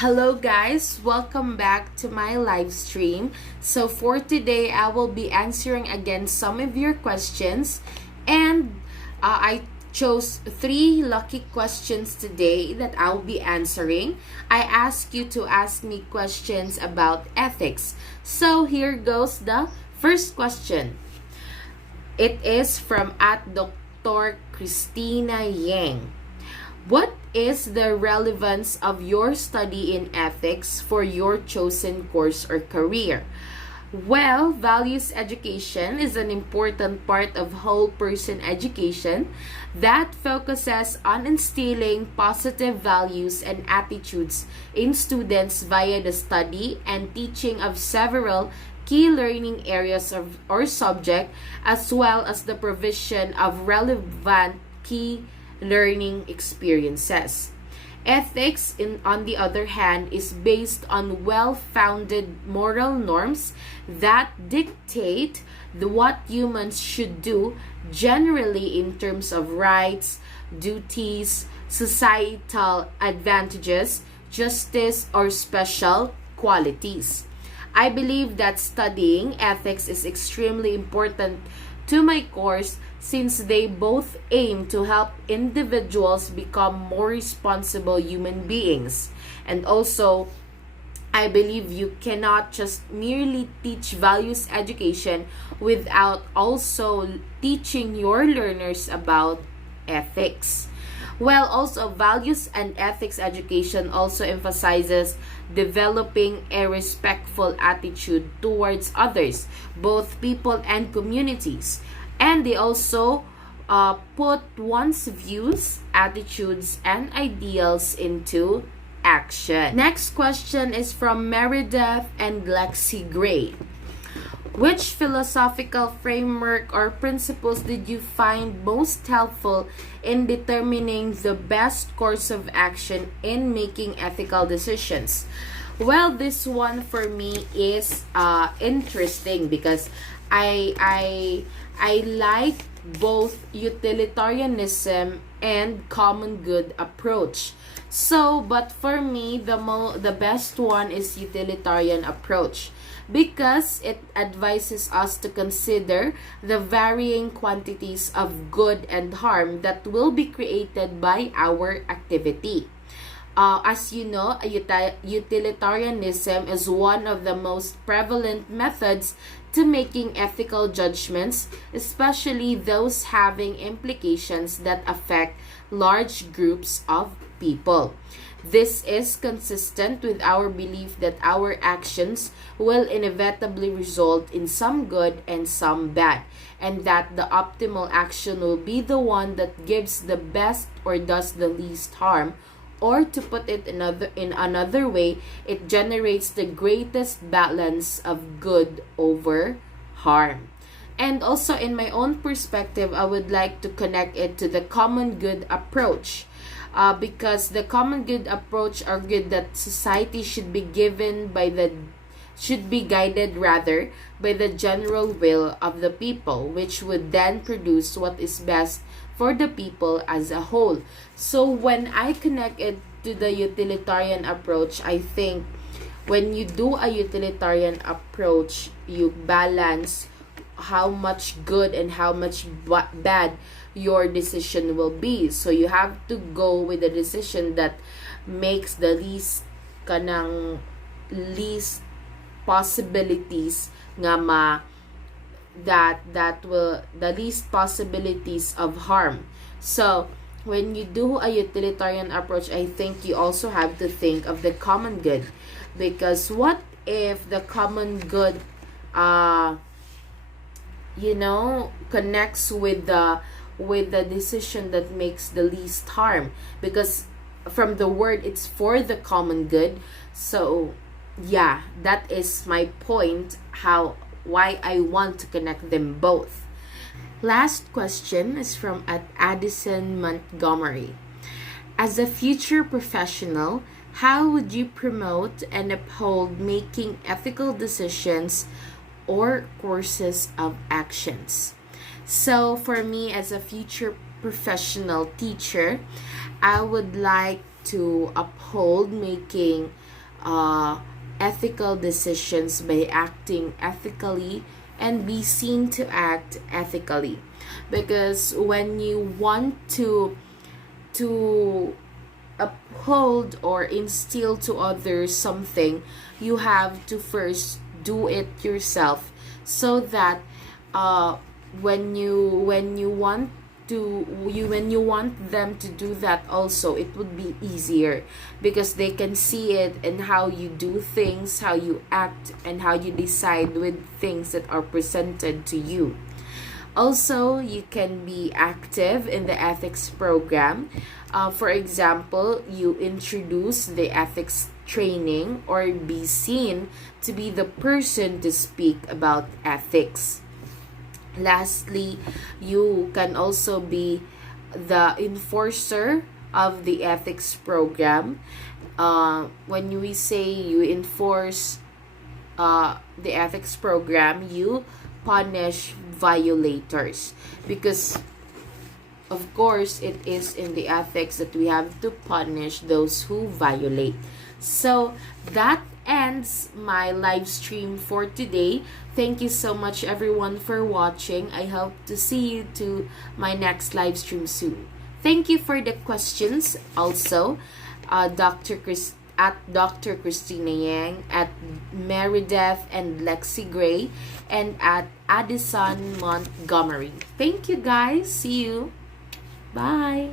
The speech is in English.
Hello guys, welcome back to my live stream. So for today, I will be answering again some of your questions, and I chose three lucky questions today that I'll be answering. I asked you to ask me questions about ethics. So here goes the first question. It is from at Dr. Christina Yang. What is the relevance of your study in ethics for your chosen course or career? Well, values education is an important part of whole person education that focuses on instilling positive values and attitudes in students via the study and teaching of several key learning areas or subject, as well as the provision of relevant key learning experiences. Ethics, on the other hand, is based on well-founded moral norms that dictate what humans should do, generally in terms of rights, duties, societal advantages, justice, or special qualities. I believe that studying ethics is extremely important to my course since they both aim to help individuals become more responsible human beings. And also, I believe you cannot just merely teach values education without also teaching your learners about ethics. Well, also, values and ethics education also emphasizes developing a respectful attitude towards others, both people and communities. And they also put one's views, attitudes, and ideals into action. Next question is from Meredith and Lexi Gray. Which philosophical framework or principles did you find most helpful in determining the best course of action in making ethical decisions? Well, this one for me is interesting because I like both utilitarianism and common good approach. So, but for me, the best one is utilitarian approach because it advises us to consider the varying quantities of good and harm that will be created by our activity. As you know, utilitarianism is one of the most prevalent methods to making ethical judgments, especially those having implications that affect large groups of people. This is consistent with our belief that our actions will inevitably result in some good and some bad, and that the optimal action will be the one that gives the best or does the least harm. Or to put it in another way, it generates the greatest balance of good over harm. And also, in my own perspective, I would like to connect it to the common good approach. Because the common good approach argued that society should be guided rather by the general will of the people, which would then produce what is best for the people as a whole. So when I connect it to the utilitarian approach, I think when you do a utilitarian approach, you balance how much good and how much bad your decision will be. So you have to go with a decision that makes the least possibilities that will the least possibilities of harm. So when you do a utilitarian approach, I think you also have to think of the common good, because what if the common good connects with the decision that makes the least harm, because from the word it's for the common good. So yeah, that is my point, why I want to connect them both. Last question is from at Addison Montgomery. As a future professional, how would you promote and uphold making ethical decisions or courses of actions? So for me, as a future professional teacher, I would like to uphold making ethical decisions by acting ethically and be seen to act ethically. Because when you want to uphold or instill to others something, you have to first do it yourself, so that when you want when you want them to do that also, it would be easier, because they can see it in how you do things, how you act, and how you decide with things that are presented to you. Also, you can be active in the ethics program. For example, you introduce the ethics training or be seen to be the person to speak about ethics. Lastly, you can also be the enforcer of the ethics program. When we say you enforce the ethics program, you punish violators, because of course it is in the ethics that we have to punish those who violate. So that ends my live stream for today. Thank you so much everyone for watching. I hope to see you to my next live stream soon. Thank you for the questions also. Dr. Chris at Dr. Christina Yang, at Meredith and Lexi Gray, and at Addison Montgomery. Thank you guys. See you. Bye.